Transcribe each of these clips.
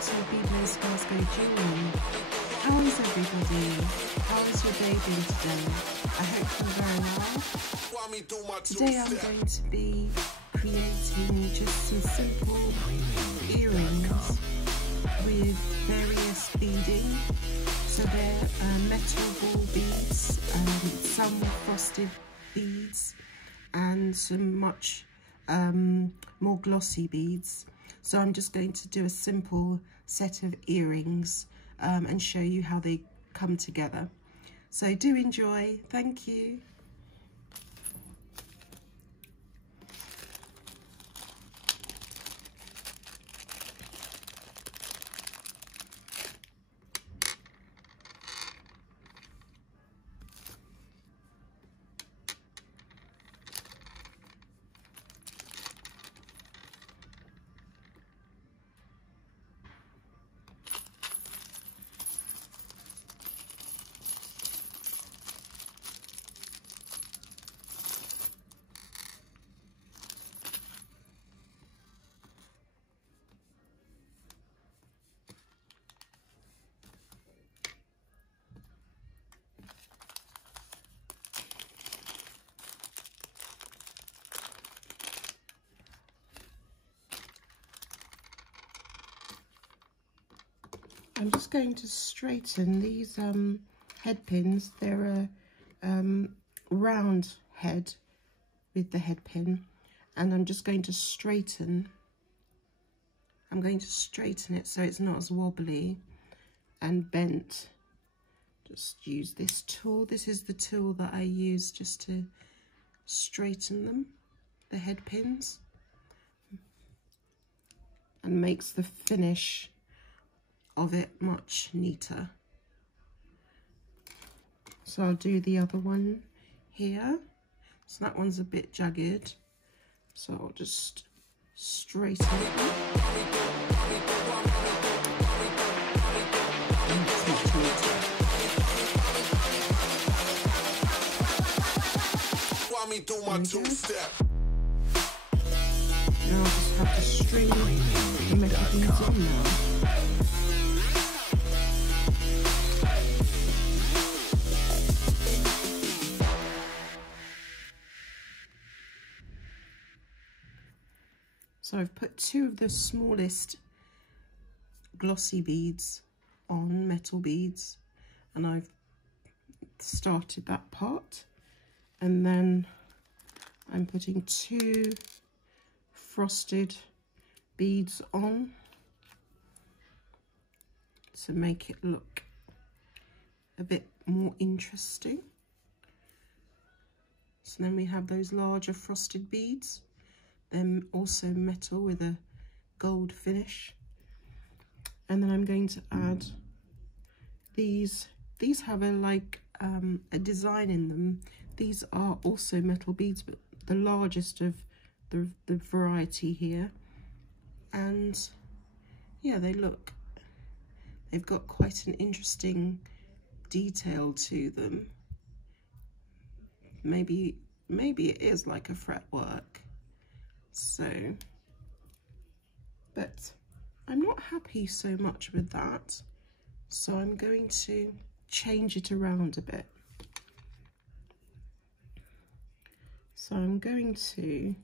to Beadless Glasgow Jewellery. How is everybody? How is your day been today? I hope you're very well. Today I'm going to be creating just some simple earrings with various beading. So they're metal ball beads, some frosted beads, and some much more glossy beads. So I'm just going to do a simple set of earrings and show you how they come together. So do enjoy. Thank you. I'm just going to straighten these head pins. They're a round head with the head pin, and I'm just going to straighten. I'm going to straighten it so it's not as wobbly and bent. Just use this tool. This is the tool that I use just to straighten them, the head pins, and makes the finish of it much neater. So I'll do the other one here. So that one's a bit jagged, so I'll just straighten it up. Me do my two-step. Now I'll just have to string the metal beads on now. So I've put two of the smallest glossy beads on, metal beads, and I've started that part, and then I'm putting two frosted beads on to make it look a bit more interesting. So then we have those larger frosted beads. They're also metal with a gold finish. And then I'm going to add these. These have a design in them. These are also metal beads, but the largest of the variety here. And yeah, they've got quite an interesting detail to them. Maybe it is like a fretwork. So, but I'm not happy so much with that, so I'm going to change it around a bit. So I'm going to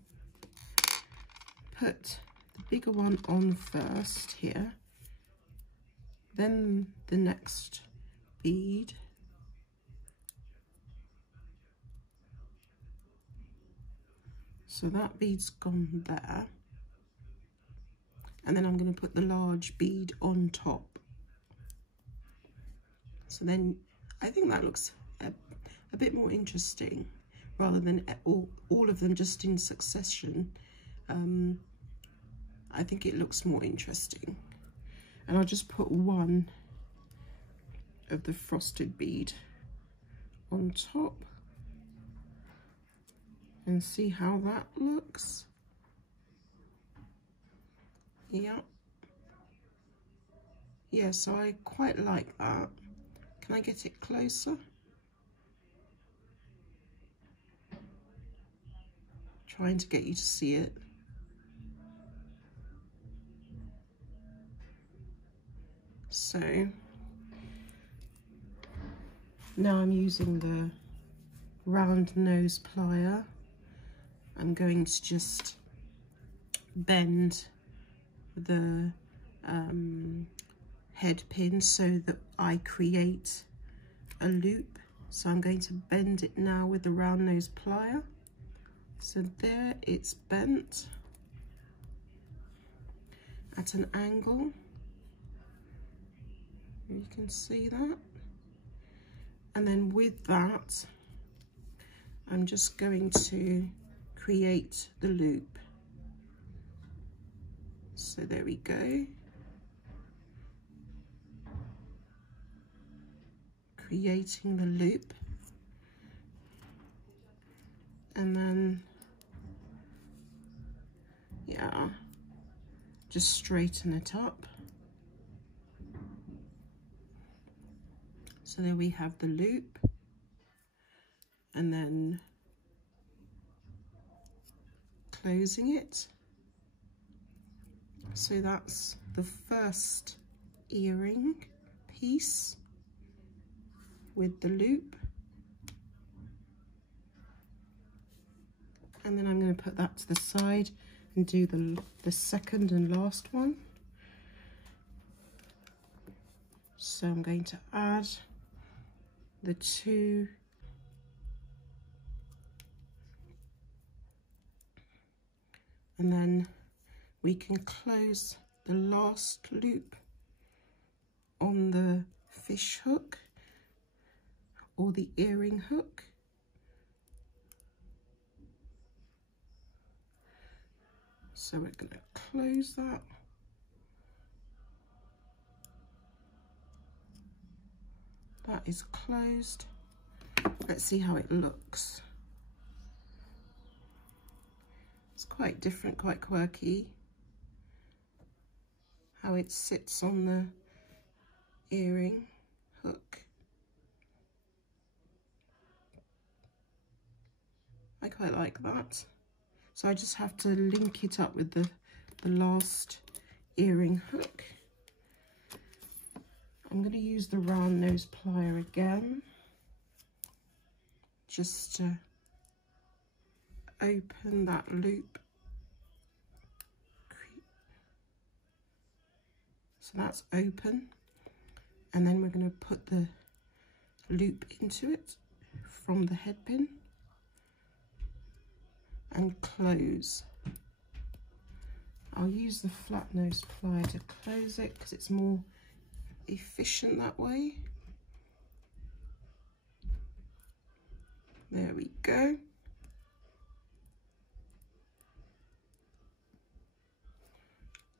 put the bigger one on first here, then the next bead, so that bead's gone there, and then I'm going to put the large bead on top. So then I think that looks a bit more interesting, rather than all of them just in succession. I think it looks more interesting. And I'll just put one of the frosted bead on top and see how that looks. Yeah, so I quite like that. Can I get it closer? Trying to get you to see it. So now I'm using the round nose plier. I'm going to just bend the head pin so that I create a loop. So I'm going to bend it now with the round nose plier. So there, it's bent at an angle. You can see that. And then with that, I'm just going to create the loop. So there we go. Creating the loop. And then, yeah, just straighten it up. So there we have the loop. And then closing it. So that's the first earring piece with the loop. And then I'm going to put that to the side and do the second and last one. So I'm going to add the two and then we can close the last loop on the fish hook or the earring hook. So we're going to close that. That is closed. Let's see how it looks. It's quite different, quite quirky. How it sits on the earring hook. I quite like that. So I just have to link it up with the last earring hook. I'm going to use the round nose plier again, just to open that loop. So that's open, and then we're going to put the loop into it from the head pin and close. I'll use the flat nose plier to close it because it's more efficient that way. There we go.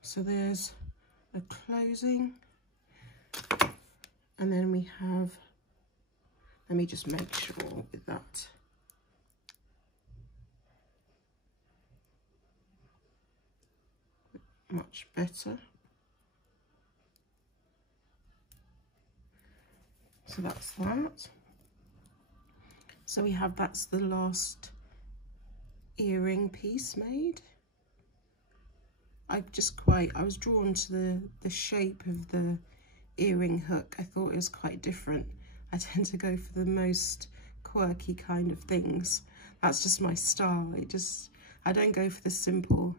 So there's a closing, and then we have, let me just make sure with that. Much better. So that's that. So we have, that's the last earring piece made. I was drawn to the shape of the earring hook. I thought it was quite different. I tend to go for the most quirky kind of things. That's just my style. I don't go for the simple.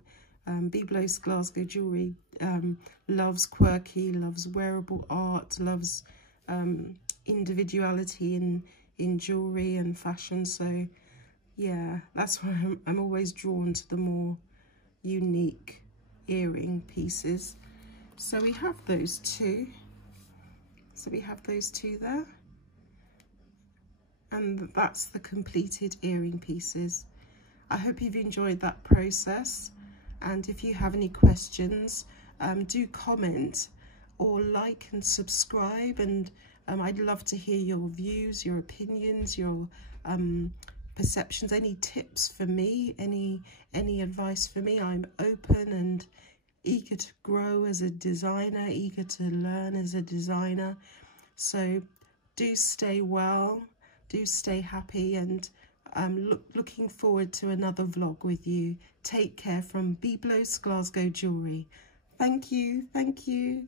Biblos Glasgow Jewellery loves quirky, loves wearable art, loves individuality in jewellery and fashion. So yeah, that's why I'm always drawn to the more unique earring pieces. So we have those two. So we have those two there. And that's the completed earring pieces. I hope you've enjoyed that process. And if you have any questions, do comment or like and subscribe. And I'd love to hear your views, your opinions, your perceptions, any tips for me, any advice for me. I'm open and eager to grow as a designer, eager to learn as a designer. So do stay well, do stay happy, and looking forward to another vlog with you. Take care from Biblos Glasgow Jewellery. Thank you, thank you.